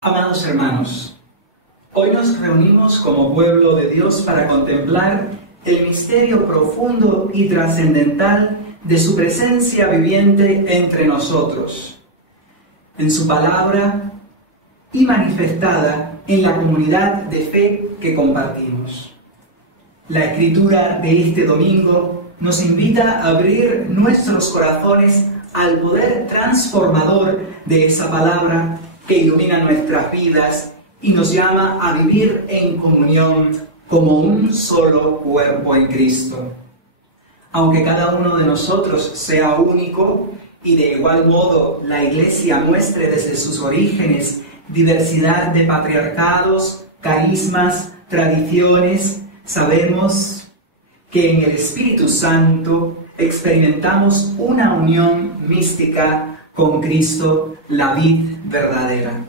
Amados hermanos, hoy nos reunimos como pueblo de Dios para contemplar el misterio profundo y trascendental de su presencia viviente entre nosotros, en su palabra y manifestada en la comunidad de fe que compartimos. La escritura de este domingo nos invita a abrir nuestros corazones al poder transformador de esa palabra que ilumina nuestras vidas y nos llama a vivir en comunión como un solo cuerpo en Cristo. Aunque cada uno de nosotros sea único y de igual modo la Iglesia muestre desde sus orígenes diversidad de patriarcados, carismas, tradiciones, sabemos que en el Espíritu Santo experimentamos una unión mística con Cristo, la vid verdadera.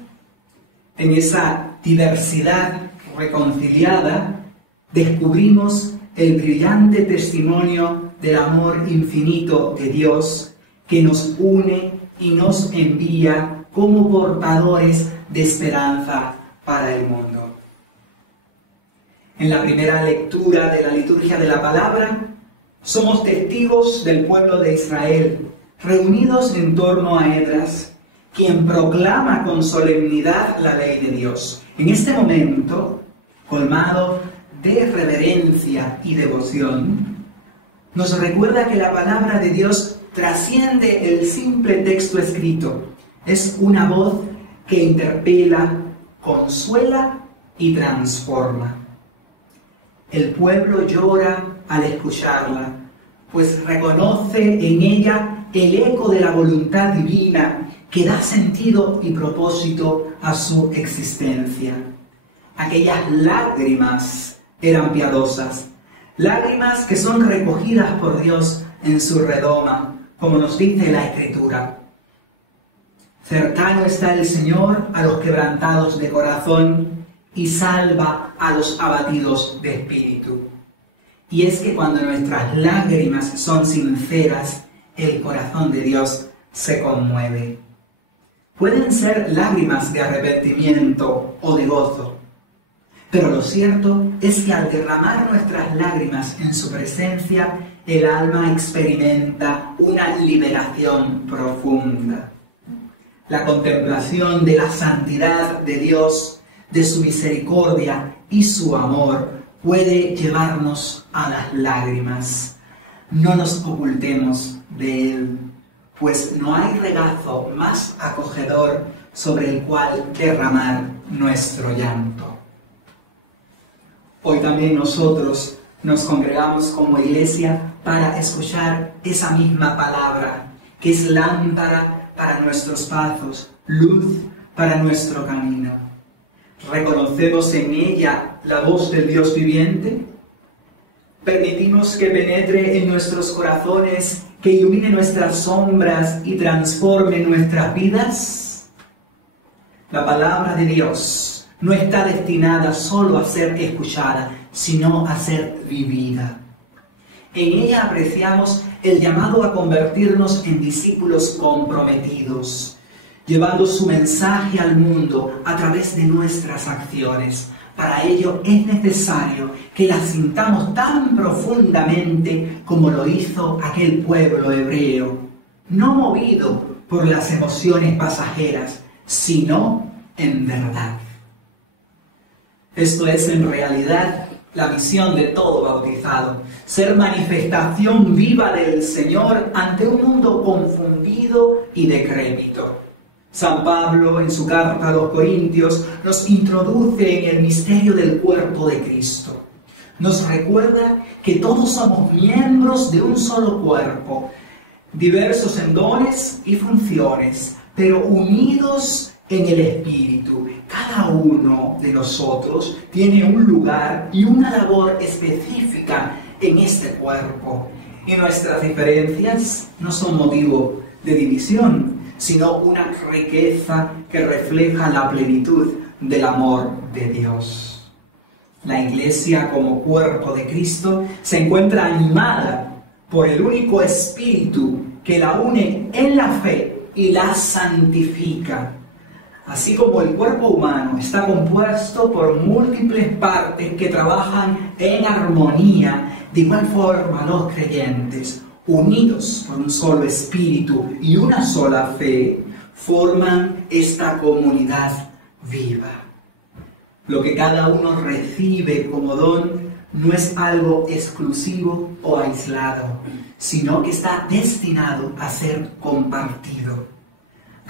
En esa diversidad reconciliada descubrimos el brillante testimonio del amor infinito de Dios que nos une y nos envía como portadores de esperanza para el mundo. En la primera lectura de la liturgia de la palabra, somos testigos del pueblo de Israel, reunidos en torno a Esdras, quien proclama con solemnidad la ley de Dios. En este momento, colmado de reverencia y devoción, nos recuerda que la palabra de Dios trasciende el simple texto escrito. Es una voz que interpela, consuela y transforma. El pueblo llora al escucharla, pues reconoce en ella el eco de la voluntad divina que da sentido y propósito a su existencia. Aquellas lágrimas eran piadosas, lágrimas que son recogidas por Dios en su redoma, como nos dice la Escritura. Cercano está el Señor a los quebrantados de corazón y salva a los abatidos de espíritu. Y es que cuando nuestras lágrimas son sinceras, el corazón de Dios se conmueve. Pueden ser lágrimas de arrepentimiento o de gozo, pero lo cierto es que al derramar nuestras lágrimas en su presencia, el alma experimenta una liberación profunda. La contemplación de la santidad de Dios, de su misericordia y su amor puede llevarnos a las lágrimas. No nos ocultemos de Él, pues no hay regazo más acogedor sobre el cual derramar nuestro llanto. Hoy también nosotros nos congregamos como iglesia para escuchar esa misma palabra, que es lámpara para nuestros pasos, luz para nuestro camino. ¿Reconocemos en ella la voz del Dios viviente? ¿Permitimos que penetre en nuestros corazones, que ilumine nuestras sombras y transforme nuestras vidas? La palabra de Dios no está destinada solo a ser escuchada, sino a ser vivida. En ella apreciamos el llamado a convertirnos en discípulos comprometidos, llevando su mensaje al mundo a través de nuestras acciones. Para ello es necesario que la sintamos tan profundamente como lo hizo aquel pueblo hebreo, no movido por las emociones pasajeras, sino en verdad. Esto es en realidad la misión de todo bautizado, ser manifestación viva del Señor ante un mundo confundido y decrépito. San Pablo, en su carta a los Corintios, nos introduce en el misterio del cuerpo de Cristo. Nos recuerda que todos somos miembros de un solo cuerpo, diversos en dones y funciones, pero unidos en el Espíritu. Cada uno de nosotros tiene un lugar y una labor específica en este cuerpo. Y nuestras diferencias no son motivo de división, sino una riqueza que refleja la plenitud del amor de Dios. La Iglesia, como cuerpo de Cristo, se encuentra animada por el único Espíritu que la une en la fe y la santifica. Así como el cuerpo humano está compuesto por múltiples partes que trabajan en armonía, de igual forma los creyentes, unidos por un solo espíritu y una sola fe, forman esta comunidad viva. Lo que cada uno recibe como don no es algo exclusivo o aislado, sino que está destinado a ser compartido.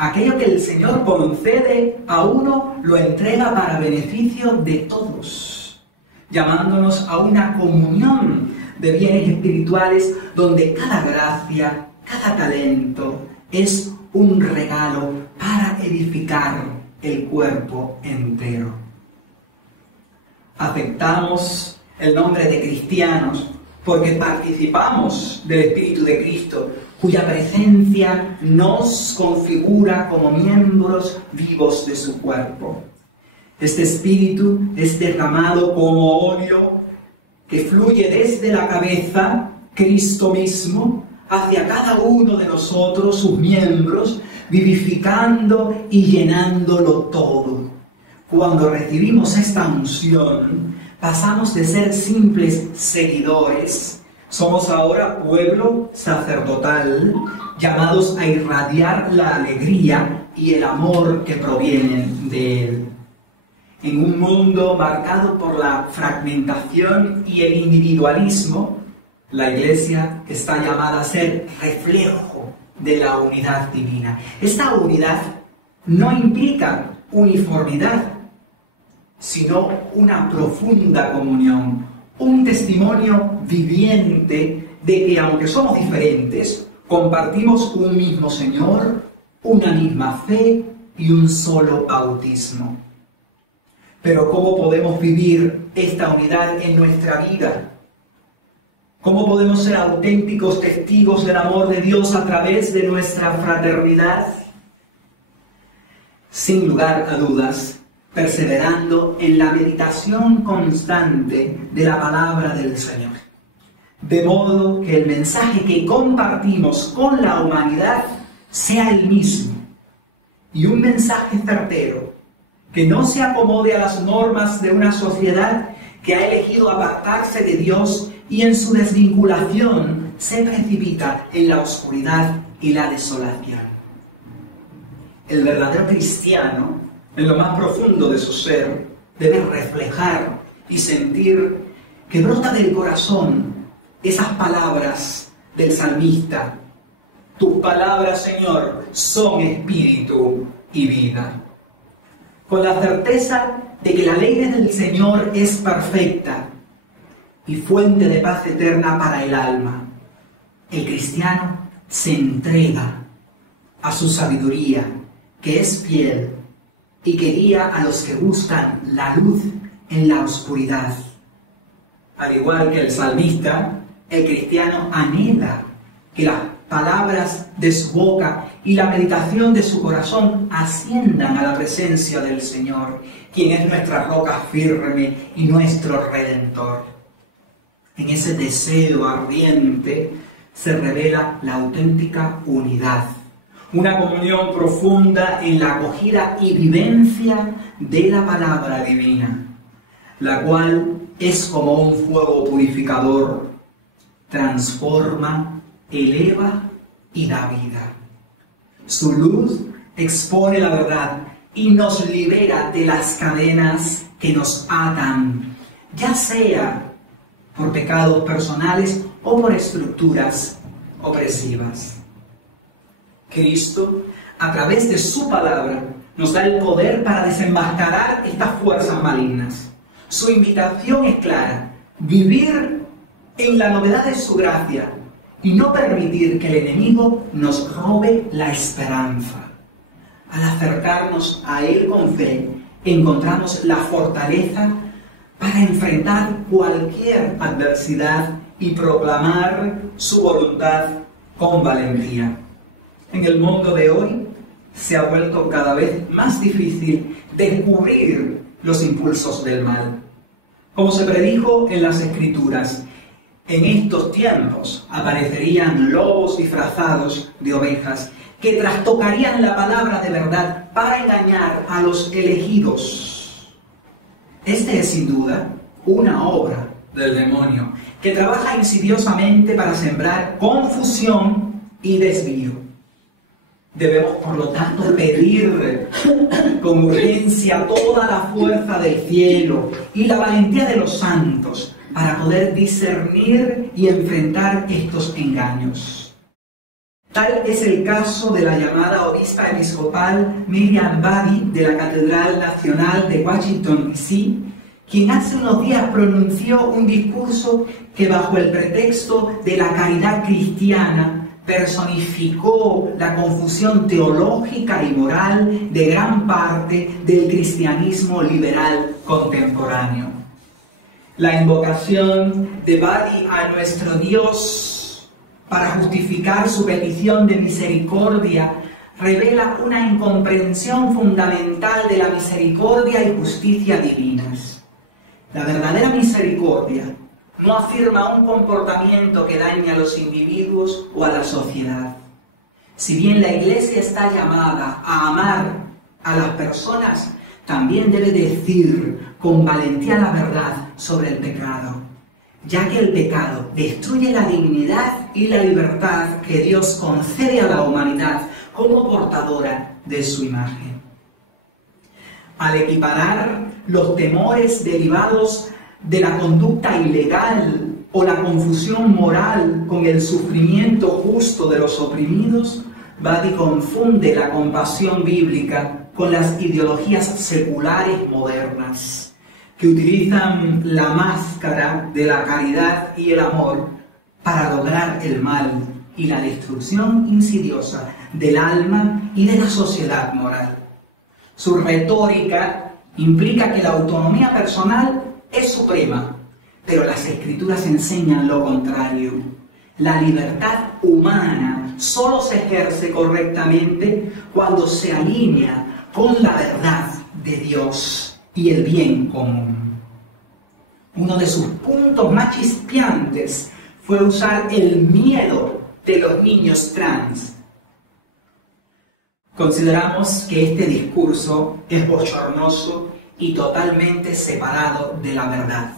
Aquello que el Señor concede a uno lo entrega para beneficio de todos, llamándonos a una comunión de bienes espirituales donde cada gracia, cada talento es un regalo para edificar el cuerpo entero. Aceptamos el nombre de cristianos porque participamos del Espíritu de Cristo, cuya presencia nos configura como miembros vivos de su cuerpo. Este Espíritu es derramado como óleo que fluye desde la cabeza, Cristo mismo, hacia cada uno de nosotros, sus miembros, vivificando y llenándolo todo. Cuando recibimos esta unción, pasamos de ser simples seguidores. Somos ahora pueblo sacerdotal, llamados a irradiar la alegría y el amor que provienen de Él. En un mundo marcado por la fragmentación y el individualismo, la Iglesia está llamada a ser reflejo de la unidad divina. Esta unidad no implica uniformidad, sino una profunda comunión, un testimonio viviente de que aunque somos diferentes, compartimos un mismo Señor, una misma fe y un solo bautismo. Pero ¿cómo podemos vivir esta unidad en nuestra vida? ¿Cómo podemos ser auténticos testigos del amor de Dios a través de nuestra fraternidad? Sin lugar a dudas, perseverando en la meditación constante de la palabra del Señor. De modo que el mensaje que compartimos con la humanidad sea el mismo, y un mensaje certero, que no se acomode a las normas de una sociedad que ha elegido apartarse de Dios y en su desvinculación se precipita en la oscuridad y la desolación. El verdadero cristiano, en lo más profundo de su ser, debe reflejar y sentir que brota del corazón esas palabras del salmista: tus palabras, Señor, son espíritu y vida. Con la certeza de que la ley del Señor es perfecta y fuente de paz eterna para el alma, el cristiano se entrega a su sabiduría, que es fiel y que guía a los que buscan la luz en la oscuridad. Al igual que el salmista, el cristiano anhela que las palabras de su boca y la meditación de su corazón asciendan a la presencia del Señor, quien es nuestra roca firme y nuestro Redentor. En ese deseo ardiente se revela la auténtica unidad, una comunión profunda en la acogida y vivencia de la palabra divina, la cual es como un fuego purificador, transforma, eleva y da vida. Su luz expone la verdad y nos libera de las cadenas que nos atan, ya sea por pecados personales o por estructuras opresivas. Cristo, a través de su palabra, nos da el poder para desenmascarar estas fuerzas malignas. Su invitación es clara: vivir en la novedad de su gracia y no permitir que el enemigo nos robe la esperanza. Al acercarnos a Él con fe, encontramos la fortaleza para enfrentar cualquier adversidad y proclamar su voluntad con valentía. En el mundo de hoy se ha vuelto cada vez más difícil descubrir los impulsos del mal. Como se predijo en las Escrituras, en estos tiempos aparecerían lobos disfrazados de ovejas que trastocarían la palabra de verdad para engañar a los elegidos. Este es sin duda una obra del demonio que trabaja insidiosamente para sembrar confusión y desvío. Debemos, por lo tanto, pedir con urgencia toda la fuerza del cielo y la valentía de los santos para poder discernir y enfrentar estos engaños. Tal es el caso de la llamada obispa episcopal Miriam Badi de la Catedral Nacional de Washington, D.C., quien hace unos días pronunció un discurso que, bajo el pretexto de la caridad cristiana, personificó la confusión teológica y moral de gran parte del cristianismo liberal contemporáneo. La invocación de Badi a nuestro Dios para justificar su petición de misericordia revela una incomprensión fundamental de la misericordia y justicia divinas. La verdadera misericordia no afirma un comportamiento que dañe a los individuos o a la sociedad. Si bien la Iglesia está llamada a amar a las personas, también debe decir con valentía la verdad sobre el pecado, ya que el pecado destruye la dignidad y la libertad que Dios concede a la humanidad como portadora de su imagen. Al equiparar los temores derivados de la conducta ilegal o la confusión moral con el sufrimiento justo de los oprimidos, Badi confunde la compasión bíblica con las ideologías seculares modernas, que utilizan la máscara de la caridad y el amor para lograr el mal y la destrucción insidiosa del alma y de la sociedad moral. Su retórica implica que la autonomía personal es suprema, pero las Escrituras enseñan lo contrario. La libertad humana solo se ejerce correctamente cuando se alinea con la verdad de Dios y el bien común. Uno de sus puntos más chispeantes fue usar el miedo de los niños trans. Consideramos que este discurso es bochornoso y totalmente separado de la verdad.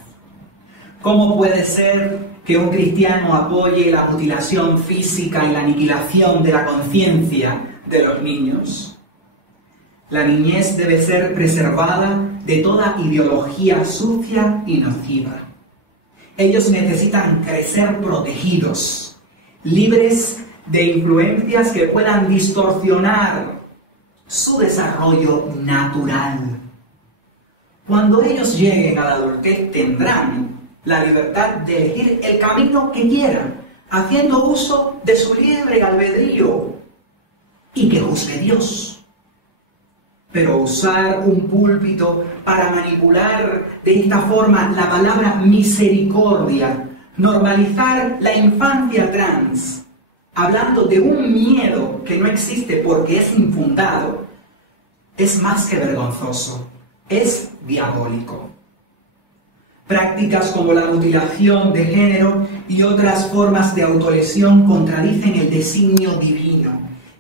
¿Cómo puede ser que un cristiano apoye la mutilación física y la aniquilación de la conciencia de los niños? La niñez debe ser preservada de toda ideología sucia y nociva. Ellos necesitan crecer protegidos, libres de influencias que puedan distorsionar su desarrollo natural. Cuando ellos lleguen a la adultez tendrán la libertad de elegir el camino que quieran, haciendo uso de su libre albedrío, y que juzgue Dios. Pero usar un púlpito para manipular de esta forma la palabra misericordia, normalizar la infancia trans, hablando de un miedo que no existe porque es infundado, es más que vergonzoso, es diabólico. Prácticas como la mutilación de género y otras formas de autolesión contradicen el designio divino,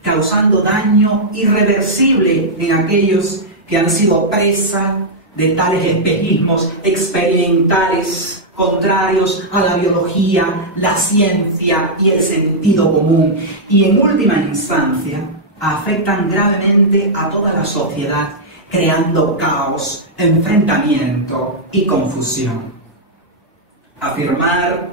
causando daño irreversible en aquellos que han sido presa de tales espejismos experimentales contrarios a la biología, la ciencia y el sentido común, y en última instancia afectan gravemente a toda la sociedad, creando caos, enfrentamiento y confusión. Afirmar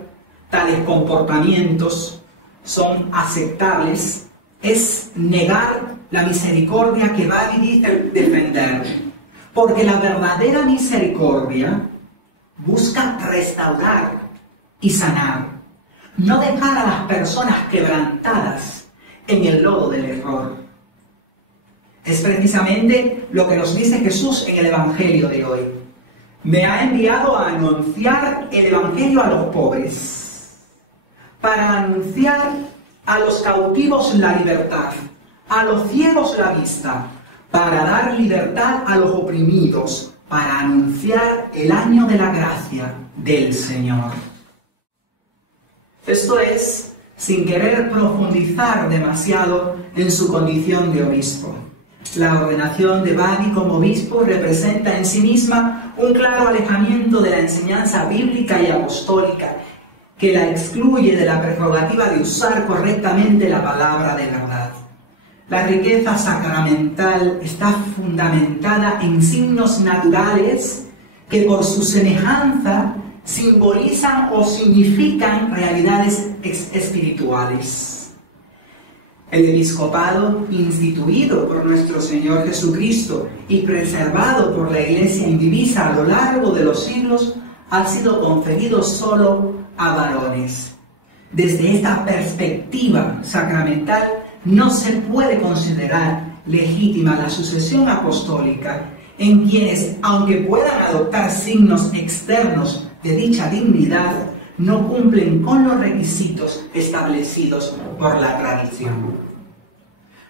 tales comportamientos son aceptables es negar la misericordia que va a defender, porque la verdadera misericordia busca restaurar y sanar, no dejar a las personas quebrantadas en el lodo del error. Es precisamente lo que nos dice Jesús en el Evangelio de hoy. Me ha enviado a anunciar el Evangelio a los pobres, para anunciar a los cautivos la libertad, a los ciegos la vista, para dar libertad a los oprimidos, para anunciar el año de la gracia del Señor. Esto es, sin querer profundizar demasiado en su condición de obispo. La ordenación de Bani como obispo representa en sí misma un claro alejamiento de la enseñanza bíblica y apostólica, que la excluye de la prerrogativa de usar correctamente la palabra de verdad. La riqueza sacramental está fundamentada en signos naturales que por su semejanza simbolizan o significan realidades espirituales. El episcopado, instituido por nuestro Señor Jesucristo y preservado por la Iglesia indivisa a lo largo de los siglos, ha sido conferido solo a varones. Desde esta perspectiva sacramental, no se puede considerar legítima la sucesión apostólica en quienes, aunque puedan adoptar signos externos de dicha dignidad, no cumplen con los requisitos establecidos por la tradición.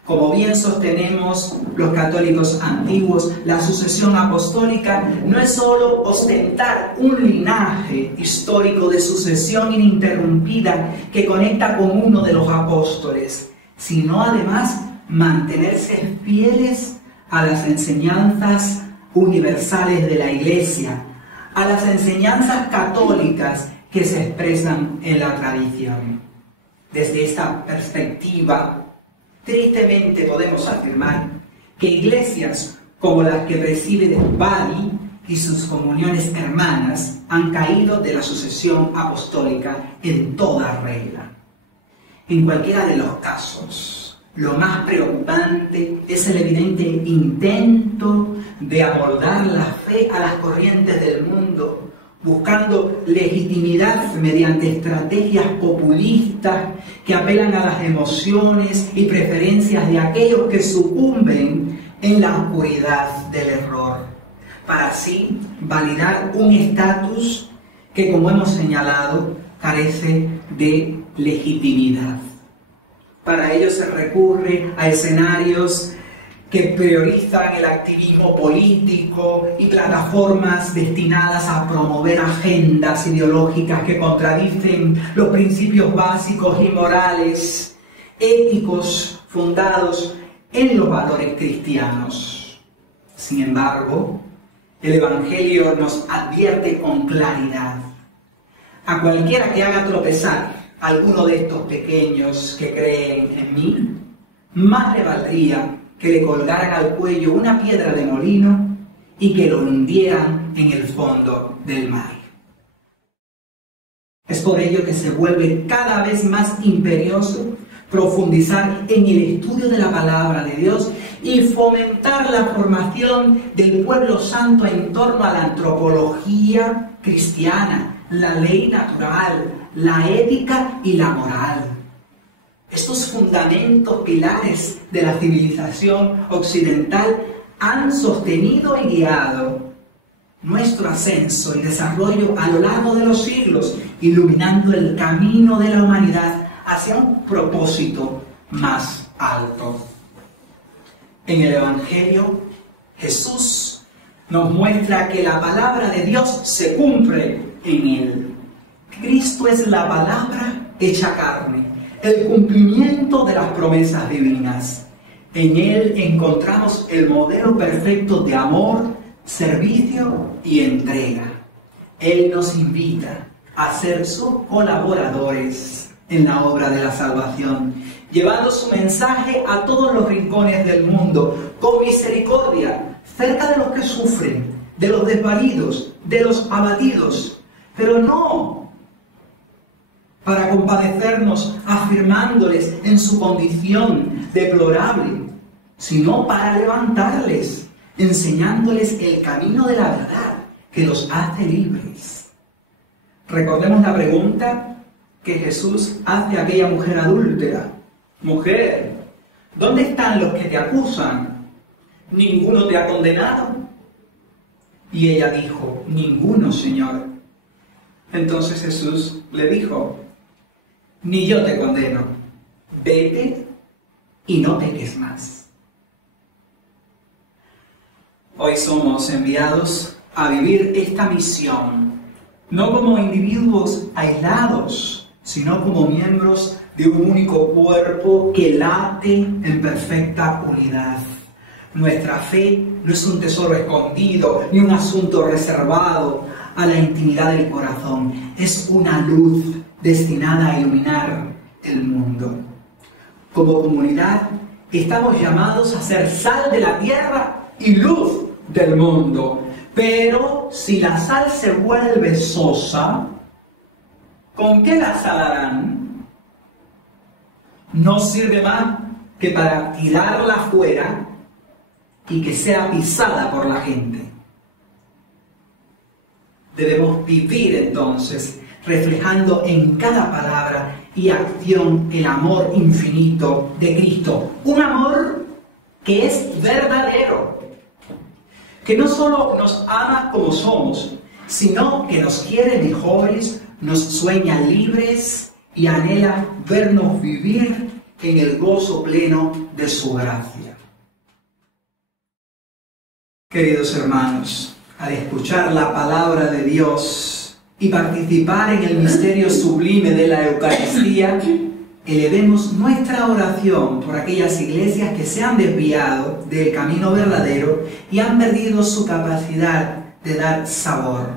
Como bien sostenemos los católicos antiguos, la sucesión apostólica no es sólo ostentar un linaje histórico de sucesión ininterrumpida que conecta con uno de los apóstoles, sino además mantenerse fieles a las enseñanzas universales de la Iglesia, a las enseñanzas católicas que se expresan en la tradición. Desde esta perspectiva, tristemente podemos afirmar que iglesias como las que preside Bani y sus comuniones hermanas han caído de la sucesión apostólica en toda regla. En cualquiera de los casos, lo más preocupante es el evidente intento de amoldar la fe a las corrientes del mundo, buscando legitimidad mediante estrategias populistas que apelan a las emociones y preferencias de aquellos que sucumben en la oscuridad del error, para así validar un estatus que, como hemos señalado, carece de legitimidad. Para ello se recurre a escenarios que priorizan el activismo político y plataformas destinadas a promover agendas ideológicas que contradicen los principios básicos y morales, éticos, fundados en los valores cristianos. Sin embargo, el Evangelio nos advierte con claridad: a cualquiera que haga tropezar a alguno de estos pequeños que creen en mí, más le valdría que le colgaran al cuello una piedra de molino y que lo hundieran en el fondo del mar. Es por ello que se vuelve cada vez más imperioso profundizar en el estudio de la palabra de Dios y fomentar la formación del pueblo santo en torno a la antropología cristiana, la ley natural, la ética y la moral. Estos fundamentos pilares de la civilización occidental han sostenido y guiado nuestro ascenso y desarrollo a lo largo de los siglos, iluminando el camino de la humanidad hacia un propósito más alto. En el Evangelio, Jesús nos muestra que la palabra de Dios se cumple en Él. Cristo es la palabra hecha carne, el cumplimiento de las promesas divinas. En Él encontramos el modelo perfecto de amor, servicio y entrega. Él nos invita a ser sus colaboradores en la obra de la salvación, llevando su mensaje a todos los rincones del mundo, con misericordia, cerca de los que sufren, de los desvalidos, de los abatidos, pero no para compadecernos afirmándoles en su condición deplorable, sino para levantarles, enseñándoles el camino de la verdad que los hace libres. Recordemos la pregunta que Jesús hace a aquella mujer adúltera: mujer, ¿dónde están los que te acusan? ¿Ninguno te ha condenado? Y ella dijo: ninguno, Señor. Entonces Jesús le dijo: ni yo te condeno, vete y no peques más. Hoy somos enviados a vivir esta misión, no como individuos aislados, sino como miembros de un único cuerpo que late en perfecta unidad. Nuestra fe no es un tesoro escondido ni un asunto reservado a la intimidad del corazón. Es una luz destinada a iluminar el mundo. Como comunidad, estamos llamados a ser sal de la tierra y luz del mundo. Pero si la sal se vuelve sosa, ¿con qué la salarán? No sirve más que para tirarla fuera y que sea pisada por la gente. Debemos vivir entonces reflejando en cada palabra y acción el amor infinito de Cristo. Un amor que es verdadero, que no solo nos ama como somos, sino que nos quiere mejores, nos sueña libres y anhela vernos vivir en el gozo pleno de su gracia. Queridos hermanos, al escuchar la palabra de Dios y participar en el misterio sublime de la Eucaristía, elevemos nuestra oración por aquellas iglesias que se han desviado del camino verdadero y han perdido su capacidad de dar sabor.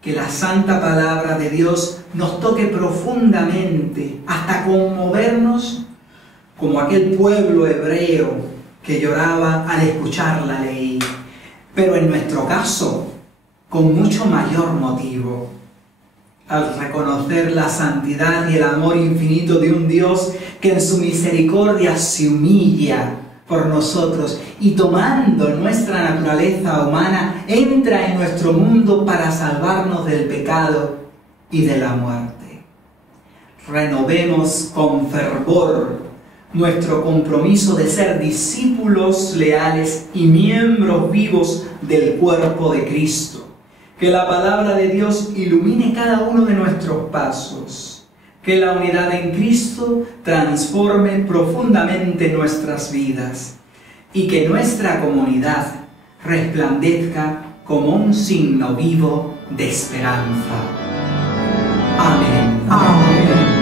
Que la santa palabra de Dios nos toque profundamente hasta conmovernos como aquel pueblo hebreo que lloraba al escuchar la ley, pero en nuestro caso con mucho mayor motivo, al reconocer la santidad y el amor infinito de un Dios que en su misericordia se humilla por nosotros y tomando nuestra naturaleza humana entra en nuestro mundo para salvarnos del pecado y de la muerte. Renovemos con fervor nuestro compromiso de ser discípulos leales y miembros vivos del cuerpo de Cristo. Que la palabra de Dios ilumine cada uno de nuestros pasos. Que la unidad en Cristo transforme profundamente nuestras vidas. Y que nuestra comunidad resplandezca como un signo vivo de esperanza. Amén. Amén.